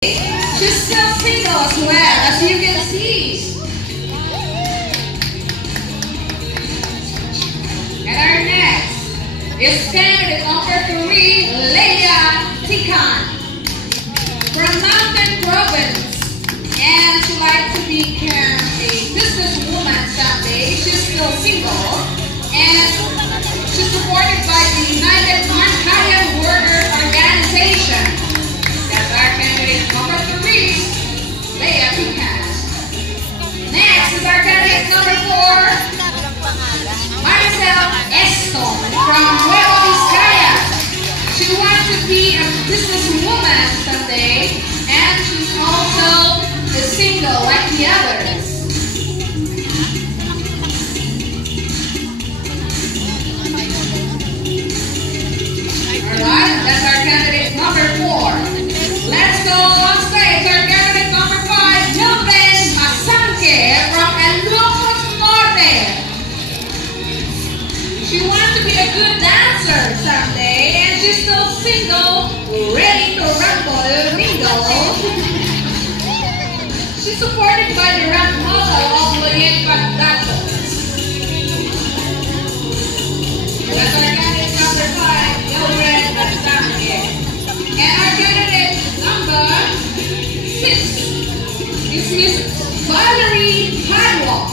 She's still single as well, as you can see. And our next is candidate number 3, Leia Tikan from Mountain Province. And she likes to become a businesswoman someday. She's still single. And she's supported by the United Mankayan Workers Organization. That's our candidate number 3, Leia Tikan. Next is our candidate number 4, Maricel Eston from Nueva Vizcaya. She wants to be a businesswoman someday, and she's also a single like the others. Alright, that's our candidate number 4. Let's go on stage. Our candidate number 5, Milben Masanke from Ilocos Norte. She wants to be a good dancer someday, and she's still single, ready to rumble, mingle. She's supported by the rap model of Loyen Pagdatos. That's our candidate number 5, Milben Masanke. And our candidate number 6 is Miss Valerie Padua.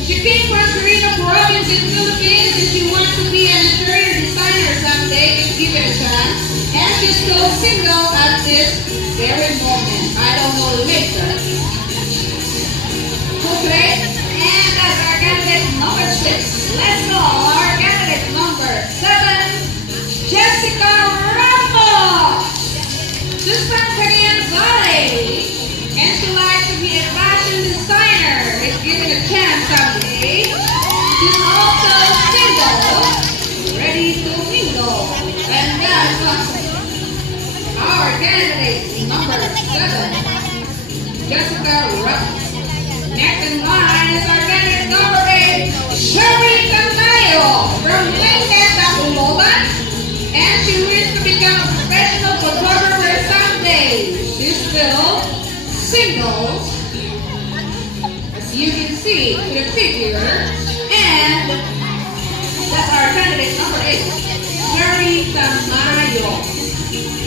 She came from Quirino Province in Philippines, and she wants to be an interior designer someday if given a chance. And she's still single at this very moment. I don't know later. Okay, and that's our candidate number 6. Let's go. Our candidate number 7, Jessica Ramos. She's from Cagayan Valley, and she likes to be a fashion designer if given a chance someday. She's also single, ready to mingle. And that's our candidate number 7, Jessica Ramos. Next in line is our candidate number 8, Sherry Camayo from Leyte, Tacloban. And she wishes to become a professional photographer someday. She's still single, as you can see in the figure. And that's our candidate number 8, Sherry Camayo.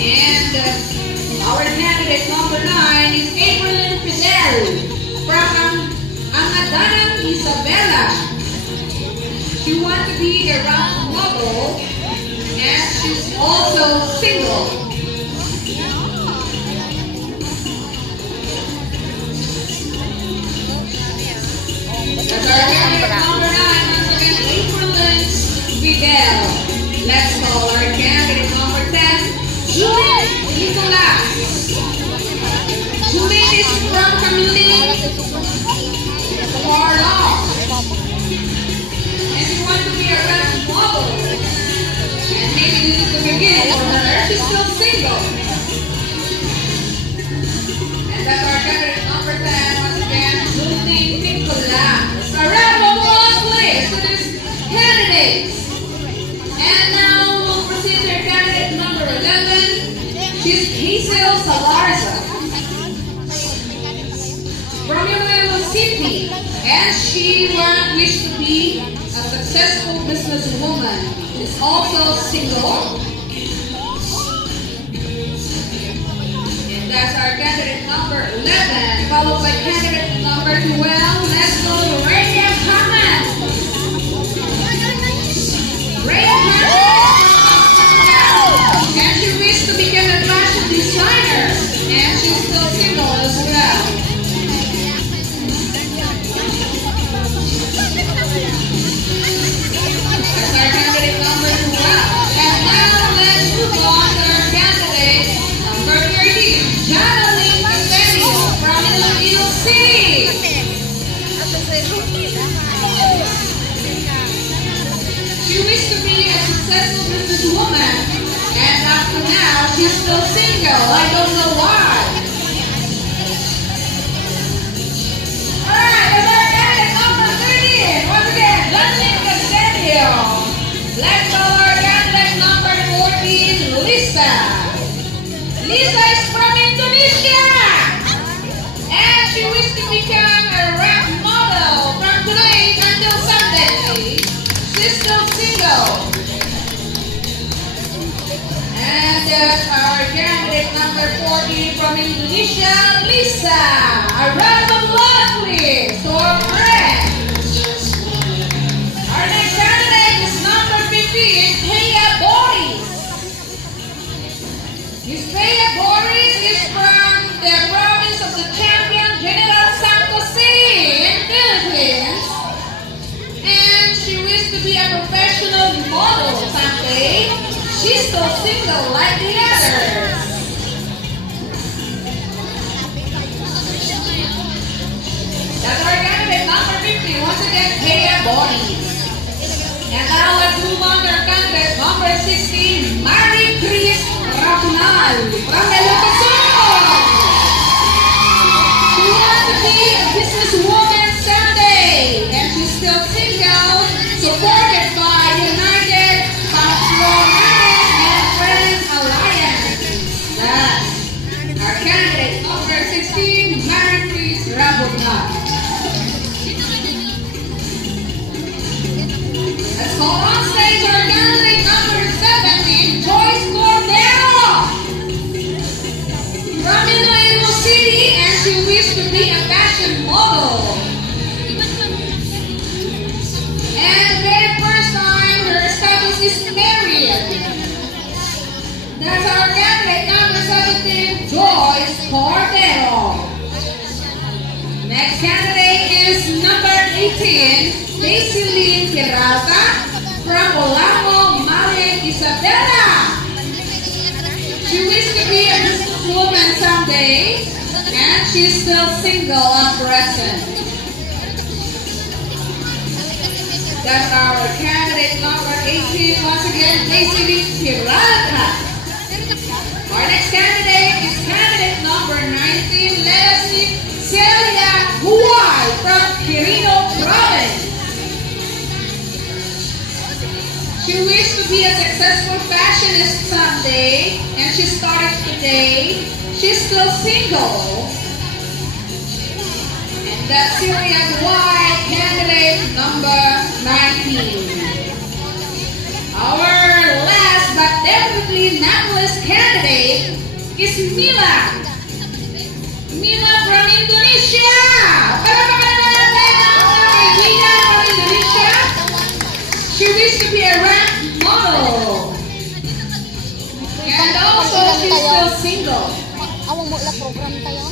And our candidate number 9 is April Fidel from Angadanan, Isabela. She wants to be a rap model, and she's also single. That's our candidate number 9, once again, April Fidel. Let's call our candidate number 10, Julie Nicolas. Julie is from Camille, Florida. And she wants to be a rap model. And maybe this is the beginning for her. She's still single. And that's our candidate number 10, once again, Julie Nicolas. A round of applause, please, to this candidate. And now we'll proceed to our candidate number 11. She's Hazel Salarza from Iloilo City, and she wishes to be a successful businesswoman. Is also single. And that's our candidate number 11, followed by candidate number 12. Let's go to Raya Hammond. Raya Hammond, and she wishes to become a fashion designer, and she's still single as well. That's our candidate number 12. And now let's move on to our candidate number 13, Janaline Casenio from Iloilo City. She wishes to be a successful businesswoman, and up to now she's still single. I don't know why. Alright, that's our candidate number 13. Once again, Janaline Casenio. Let's call our candidate number 14, Lisa. Lisa is from Indonesia. And she wishes to become a rap model from today until Sunday. She's still single. And that's our candidate number 40 from Indonesia, Lisa. A round of applause, please, to our friend. Our next candidate is number 15, Thea Boris. Miss Thea Boris is from the province of the champion General Santos City in Philippines. And she wishes to be a professional model someday. She's still single like the others. That's our candidate number 50. Once again, Thea Boris. And now let's move on to our candidate number 16, Marie Chris Rapunal from Ilocos. She wants to be a businesswoman someday, and she's still single, supported by United Patriotic and Friends Alliance. That's our candidate number 16, Marie Chris Rapunal. Let's call on stage our candidate number 17, Joyce Cordero from Iloilo City, and she wishes to be a fashion model. And the very first time her status is married. That's our candidate number 17, Joyce Cordero. Next candidate is number 18, Daisy Lynn Peralta from Olango, Marin, Isabela. She wishes to be a businesswoman someday, and she's still single at present. That's our candidate number 18, once again, Daisy Lynn Peralta. Our next candidate is candidate number 19, let us meet Celia Huay from Quirino Province. She wishes to be a successful fashionist someday, and she started today. She's still single. And that's Celia Huay, candidate number 19. Our last but definitely not least candidate is Mila. Mila from Indonesia. Palakpakan natin ang kaibigan from Indonesia. She wishes to be a rap model. And also she's still single. Awang mo la program tayo.